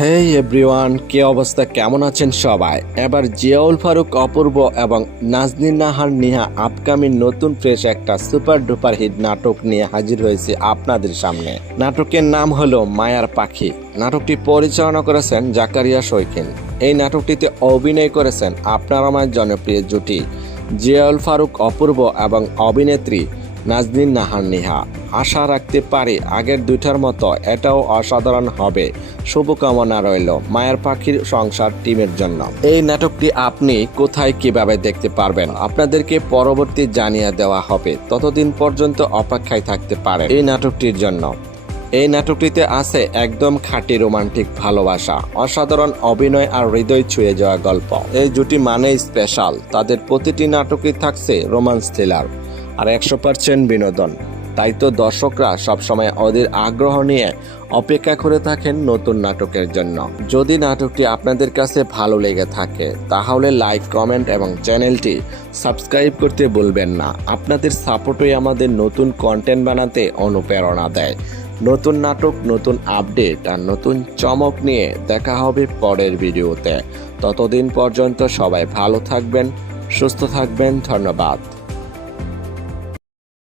হেই everyone কে অবস্থা? কেমন আছেন সবাই? এবার জিয়াউল ফারুক, অপূর্ব এবং নাজনীন নাহার নিহা আপকামিং নতুন ফ্রেশ একটা সুপার ডুপার হিট নাটক নিয়ে হাজির হয়েছে আপনাদের সামনে। নাটকের নাম হলো মায়ার পাখি। নাটকটি পরিচালনা করেছেন জাকারিয়া শৈখিন। এই নাটকটিতে অভিনয় করেছেন আপনার আমার জনপ্রিয় জুটি। জিয়াউল ফারুক, অপূর্ব এবং অভিনেত্রী নাজনীন নাহার নিহা। আশা রাখতে পারি আগের দুইটার মতো এটাও অসাধারণ হবে। শুভকামনা রইল মায়ের পাখির সংসার টিমের জন্য। এই নাটকটি আপনি কোথায় কীভাবে দেখতে পারবেন? আপনাদেরকে পরবর্তী জানিয়ে দেওয়া হবে। ততদিন পর্যন্ত অপেক্ষায় থাকতে পারে এই নাটকটির জন্য। এই নাটকটিতে আছে একদম খাঁটি রোমান্টিক ভালোবাসা, অসাধারণ অভিনয় আর হৃদয় ছুঁয়ে যাওয়া গল্প। এই জুটি মানেই স্পেশাল তাদের প্রতিটি নাটকই থাকছে রোমান্স থ্রিলার আর একশো পার্সেন্ট বিনোদন। তাই তো দর্শকরা সবসময় ওদের আগ্রহ নিয়ে অপেক্ষা করে থাকেন নতুন নাটকের জন্য। যদি নাটকটি আপনাদের কাছে ভালো লেগে থাকে, তাহলে লাইক, কমেন্ট এবং চ্যানেলটি সাবস্ক্রাইব করতে ভুলবেন না। আপনাদের সাপোর্টই আমাদের নতুন কন্টেন্ট বানাতে অনুপ্রেরণা দেয়। নতুন নাটক, নতুন আপডেট আর নতুন চমক নিয়ে দেখা হবে পরের ভিডিওতে। ততদিন পর্যন্ত সবাই ভালো থাকবেন, সুস্থ থাকবেন, ধন্যবাদ।